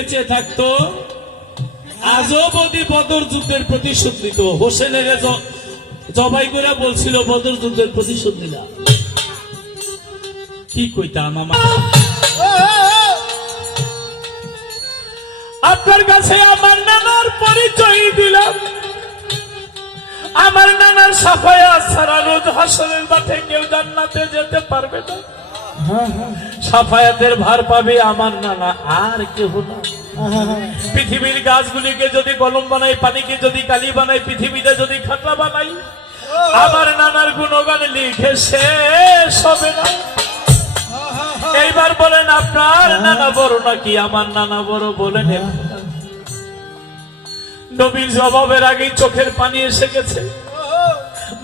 বেঁচে থাকতো আজও যদি বদর যুদ্ধের প্রতিশোধ নিত। হোসেনের জবাই করে বলছিল বদর যুদ্ধের প্রতিশোধ নিলা। কি কইতাম আপনার কাছে আমার নানার পরিচয় দিলাম। আমার নানার সাফায়াত ছাড়া রোজ হাসরের মাঠে কেউ জান্নাতে যেতে পারবে না। সাফায়াতের ভার পাবে আমার নানা, আর কেউ না। পৃথিবীর গাছগুলিকে যদি কলম বানাই, পানিকে যদি কালি বানাই, পৃথিবীতে যদি খাতা বানাই, আমার নানার গুণগান লিখে শেষ হবে না। এইবার বলেন আপনার নানা বড় নাকি আমার নানা বড়? বলেন। নবীর জবাবের আগেই চোখের পানি এসে গেছে।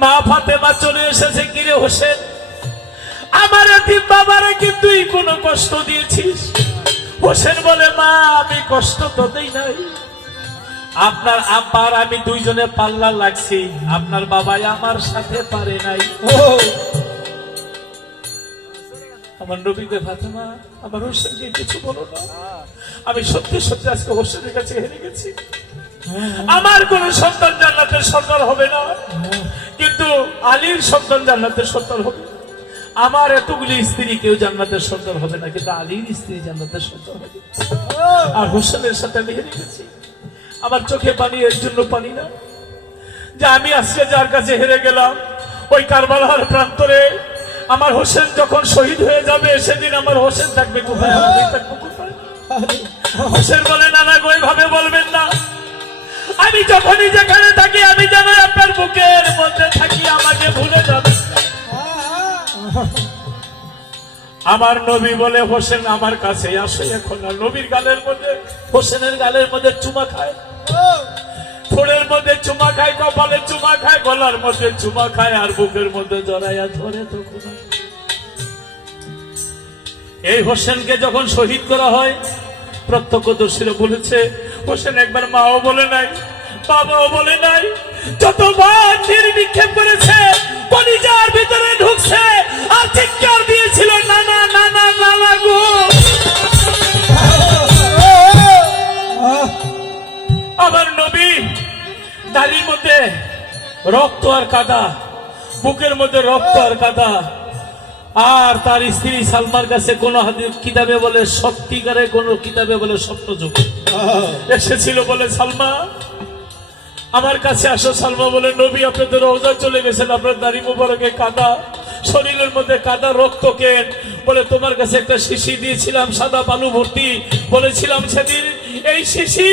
মা ফাতেমা চলে এসেছে। কিরে হোসেন, আমার এতিম বাবারে কি তুই কোনো কষ্ট দিয়েছিস? হোসেন বলে, মা আমি কষ্ট তো দেই নাই, আপনার আব্বার আমি দুইজনে পাল্লা লাগছি, আপনার বাবাই আমার সাথে পারে নাই। আমার নবীকে ফাতেমা, আমার হোসেনকে কিছু বলো না। আমি সত্যি সত্যি আজকে হোসেনের কাছে হেরে গেছি। আমার কোন সন্তান জান্নাতের সন্তান হবে না, কিন্তু আলীর সন্তান জান্নাতের সন্তান হবে। আমার এতগুলি স্ত্রী কেউ জান্নাতের সন্তান হবে না, কিন্তু আলীর স্ত্রী জান্নাতের সন্তান হবে। আর হোসেনের সাথে আমি হেরে গেছি। আমার চোখে পানি এর জন্য পানি না যে আমি আজকে যার কাছে হেরে গেলাম, ওই কারবালার প্রান্তরে আমার হোসেন যখন শহীদ হয়ে যাবে, সেদিন আমার হোসেন থাকবে কোথায়? হোসেন বলে, নানা গো এইভাবে বলবেন না। আমি যখনই যেখানে থাকি আমি যেন আপনার বুকের মধ্যে থাকি, আমাকে ভুলে যাবেন। আমার নবী বলে, হোসেন আমার কাছে আসে এখন। আর নবীর গালের মধ্যে, হোসেনের গালের মধ্যে চুমা খায়, ঠোঁটের মধ্যে চুমা খায়, কপালে চুমা খায়, গলার মধ্যে চুমা খায়, আর বুকের মধ্যে জড়াইয়া ধরে। তখন এই হোসেনকে যখন শহীদ করা হয়, প্রত্যক্ষদর্শীরা বলেছে হোসেন একবার মাও বলে নাই, বাবাও বলে নাই, যতবার তীর নিক্ষেপ করেছে কলিজার ভিতরে ঢুকছে আর চিৎকার দিয়েছিল, নানা নানা নানা গো। আমার নবী দাড়ির মধ্যে রক্ত আর কাদা, বুকের মধ্যে রক্ত আর কাদা। আর তার স্ত্রী সালমার কাছে কোন কিতাবে বলে সত্যিকারে, কোন কিতাবে বলে স্বপ্নযোগ এসেছিল। বলে, সালমা আমার কাছে আসো। সালমা বলে, নবী আপনাদের রওজা চলে গেছেন, আপনার দাড়ি মোবারকে কাদা, শরীরের মধ্যে কাদা, রক্ত কেন? বলে, তোমার কাছে একটা শিশি দিয়েছিলাম সাদা বালু ভর্তি, বলেছিলাম সেদিন এই শিশি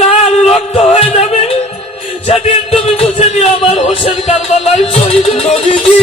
লাল রক্ত হয়ে যাবে, সেদিন তুমি বুঝে নিও আমার হোসেন কারবালায় শহীদ। নবীজি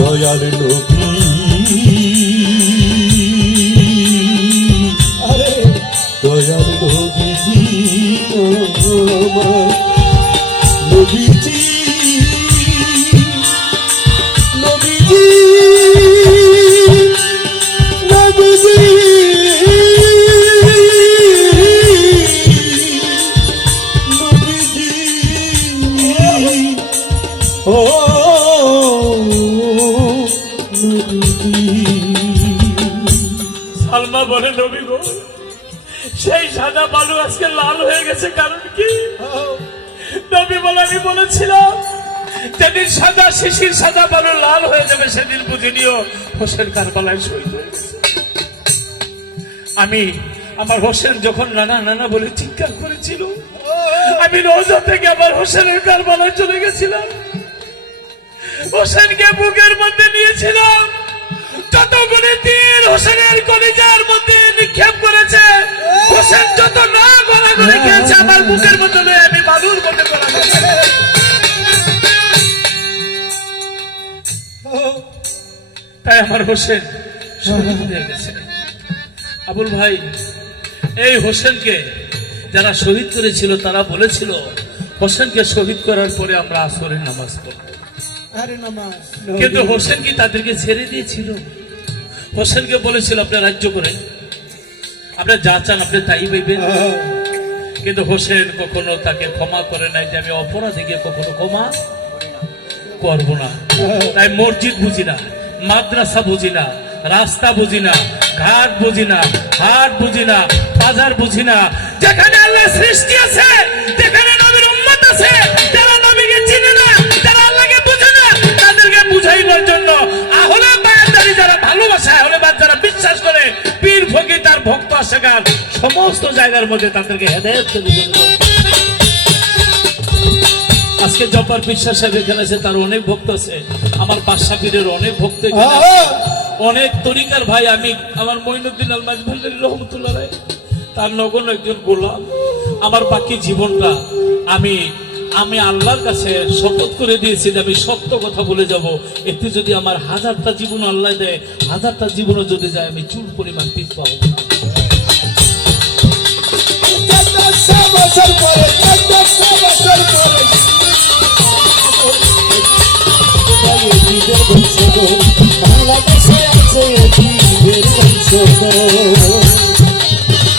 দয়াল নবী, দয়াল নবীজি, নবীজি নবীজি নবীজি নবীজি। ও সালমা বলে, নবী গো সেই সাদা বালু আজকে লাল হয়ে গেছে, কারণ কি? নবী বলে, আমি বলেছিলাম যেদিন সাদা শিশির সাদা বালু লাল হয়ে যাবে সেদিন বুঝে নিও হোসেন কারবালায় শহীদ হয়ে গেছে। আমি আমার হোসেন যখন নানা নানা বলে চিৎকার করেছিল, আমি রওজা থেকে আমার হোসেনের কারবালায় চলে গেছিলাম, হোসেনকে বুকের মধ্যে নিয়েছিলাম। যতগুলি তীর হোসেনের কলিজার মধ্যে নিক্ষেপ করেছে, হোসেন যত না গলা করে খেয়েছে আমার বুকের মধ্যে নয়, আমি বালুর মধ্যে গলা করেছি। ভাই আমার হোসেন শহীদ হয়ে গেছে। আবুল ভাই, এই হোসেনকে যারা শহীদ করেছিল তারা বলেছিল হোসেনকে শহীদ করার পরে আমরা আসরের নামাজ পড়ব। আরে নামাজ কিন্তু হোসেন কি তাদেরকে ছেড়ে দিয়েছিল? হোসেনকে বলেছিল আপনি রাজ্য করেন, আপনি যা চান আপনি তাই পাইবেন। কিন্তু হোসেন কখনো তাকে ক্ষমা করে নাই যে আমি অপরাধীকে কখনো ক্ষমা করবো না। তাই মসজিদ বুঝি না, মাদ্রাসা বুঝি না, রাস্তা বুঝি না, ঘাট বুঝি না, হাট বুঝি না, বাজার বুঝি না, যেখানে আল্লাহ সৃষ্টি আছে, যেখানে নবীর উম্মত আছে, যারা নবীকে চিনে না, যারা আল্লাহকে বুঝে না, তাদেরকে বুঝাইবার জন্য আহলে বায়াতদারি যারা ভালোবাসে, আহলে বায়াত যারা বিশ্বাস করে, পীর ফকির তার ভক্ত আশেকার সমস্ত জায়গার মধ্যে তাদেরকে হেদায়েত করে দিল। আজকে জব্বার বিশ্বাস সাহেব এখানে আছে, তার অনেক ভক্ত আছে, আমার বাদশা পীরের অনেক ভক্ত এখানে আছে, অনেক তরিকার ভাই। আমি আমার মঈনুদ্দিন আল মাজমুল্লাহ রহমতুল্লাহ রায় তার নগণ্য একজন গোলাম। আমার বাকি জীবনটা আমি আল্লাহর কাছে শপথ করে দিয়েছি যে আমি সত্য কথা বলে যাব। এতে যদি আমার 1000টা জীবন আল্লাহ দেয়, 1000টা জীবনও যদি যায়, আমি চুল পরিমাণ পিছ পাবো না। বছর পরে 1400 বছর পরে বাংলাদেশে আছে এজিদের বংশ।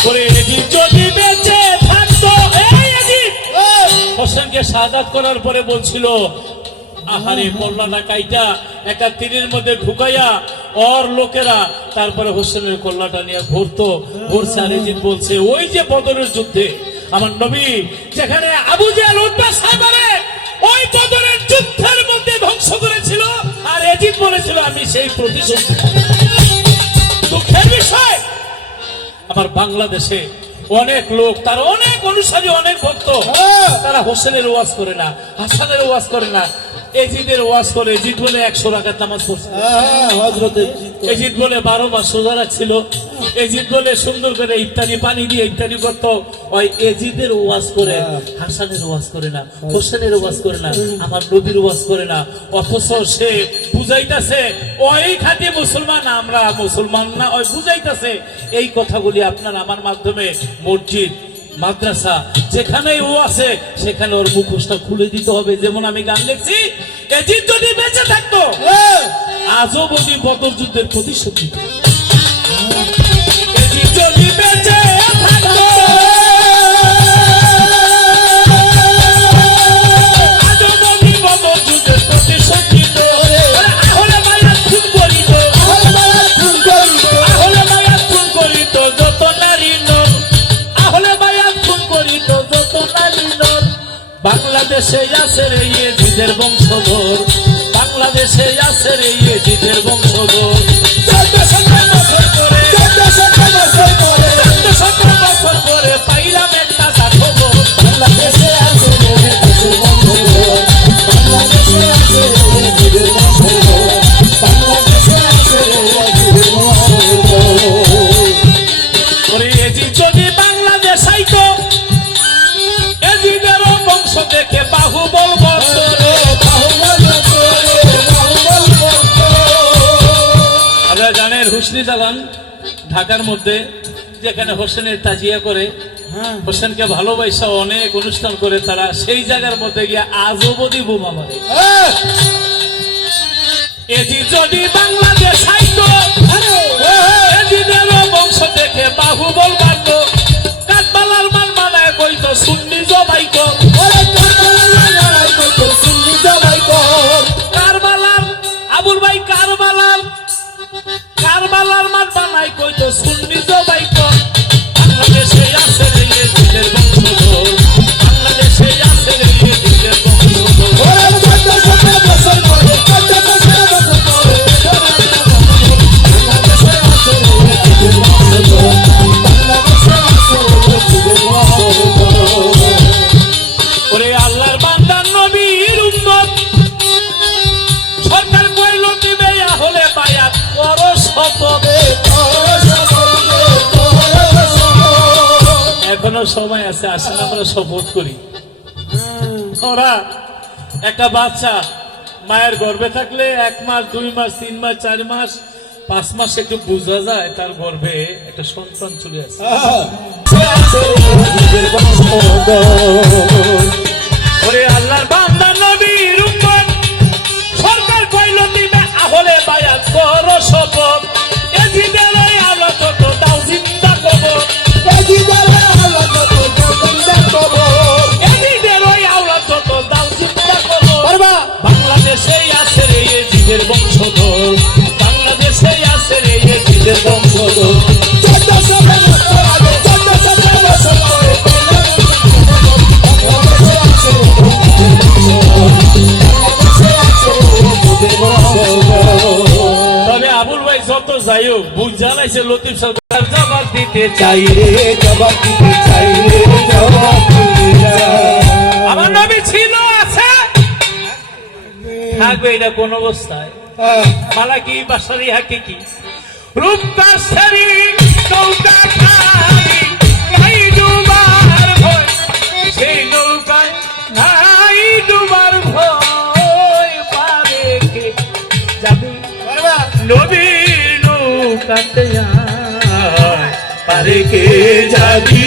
করে এজিদ যদি বেঁচে থাকতো, এই এজিদ হোসেনকে শাহাদাত করার পরে বলছিল আহারে কল্লাটা কাইটা একটা তীরের মধ্যে ঢুকাইয়া ওর লোকেরা তারপরে হোসেনের কল্লাটা নিয়ে ঘুরতো। ঘুরছে আর এজিদ বলছে ওই যে বদরের যুদ্ধে আমার নবী যেখানে আবু জাহেল উতবা সাহেবরে ওই বদরের যুদ্ধের মধ্যে ধ্বংস করেছিল, আর এজিদ বলেছিল আমি সেই প্রতিশোধ। দুঃখের বিষয় আমার বাংলাদেশে অনেক লোক, তার অনেক অনুসারী, অনেক ভক্ত, তারা হোসেনের ওয়াজ করে না, হাসানের ওয়াজ করে না, এজিদের ওয়াজ করে। এজিদ বলে 100 রাকাত নামাজ পড়ছে, এজিদ বলে 12 মাস রোজা রাখছিল, এজিদ বলে সুন্দর করে ইত্যাদি পানি দিয়ে ইত্যাদি করত। ওই এজিদের ওয়াজ করে, হাসানের ওয়াজ করে না, হোসেনের ওয়াজ করে না, আমার নবীর ওয়াজ করে না। অথচ সে বুঝাইতেছে ওই খাঁটি মুসলমান, আমরা মুসলমান না, ওই বুঝাইতেছে এই কথাগুলি আপনার আমার মাধ্যমে মসজিদ মাদ্রাসা যেখানেই ও আছে সেখানে ওর মুখোশটা খুলে দিতে হবে। যেমন আমি গান লিখছি, এজিদ যদি বেঁচে থাকতো আজও বদি বদর যুদ্ধের প্রতিশোধ দিত। এজিদ যদি বেঁচে থাকতো আজও বদি বদর যুদ্ধের প্রতিশোধ দিত। আহলে বায়াত খুন করিত, আহলে বায়াত খুন করিত যত নারী নর, আহলে বায়াত খুন করিত যত নারী নর। বাংলাদেশে আছে রে এজিদের বংশধর, বাংলাদেশে আছে রে এজিদের বংশধর। 1400 বছর পরে পাইলাম একটা খবর, বাংলাদেশে আছে এজিদের বংশধর, বাংলাদেশে আছে এজিদের বংশধর, বাংলাদেশে আছে এজিদের বংশধর। ওরে এজিদ যদি বাংলাদেশ আইতো, এজিদেরও বংশ দেখে বাহুবল বর্ষর। আপনারা জানেন হুসনি দালান ঢাকার মধ্যে যেখানে হোসেনের তাজিয়া করে, হোসেনকে ভালোবাসা অনেক অনুষ্ঠান করে, তারা সেই জায়গার মধ্যে গিয়ে আজবদি বোমা মারে। এজিদ যদি বাংলাদেশ আইতো, এজিদেরও বংশ দেখে বাহুবল বাড়ত। কাঠবালার মান মানায় কইতো সুন্নি জবাইতো, কারবালার আবুল ভাই কারবালার মান বানায় কইতো সুন্নি জবাইতো। বাংলাদেশে আছে রে এজিদের বংশধর, বাংলাদেশে আছে রে এজিদের বংশধর। 1400 বছর পরে, 1400 বছর পরে বাংলাদেশে আছে এজিদের বংশধর, বাংলাদেশে আছে এজিদের বংশধর। ওরে আল্লাহর বান্দা নবীর উম্মত, সরকার কইল দিবে আহলে বায়াত করো শপথ। এখনো সময় আছে, আসেন আমরা শপথ করি। ওরা একটা বাচ্চা মায়ের গর্ভে থাকলে 1 মাস 2 মাস 3 মাস 4 মাস 5 মাস একটু বোঝা যায় তার গর্ভে একটা সন্তান চলে আসে। ওরে আল্লাহর বান্দা নবীর উম্মত সরকার কইল দিবে আহলে বায়াত করো শপথ এজিদের ওই আলো যত দাও জিন্দা কবর এজিদের আলো যত জিন্দা কবর এজিদের ওই আলো যত দাও জিন্দা কবর পারবা বাংলাদেশেই আছে রে এজিদের বংশধর বাংলাদেশেই আছে রে এজিদের বংশধর 1400 বছর আগে 1400 বছর পরে তবে আবুল ভাই যত যাই হোক বুঝ জানাইছে লতিফ সরকার জবাব দিতে চাই রে জবাব দিতে চাই রে জবাব দিতে চাই আমার নবী ছিল আছে থাকবে এটা কোন অবস্থায় মালা কি বাসারি হাকি কি রূপটা সারি নৌকা খাই নাই ডুবার ভয় সেই নৌকায় নাই ডুবার ভয় পারে কে যাবে নবীর নৌকাতে আয়, পারে কে যাবি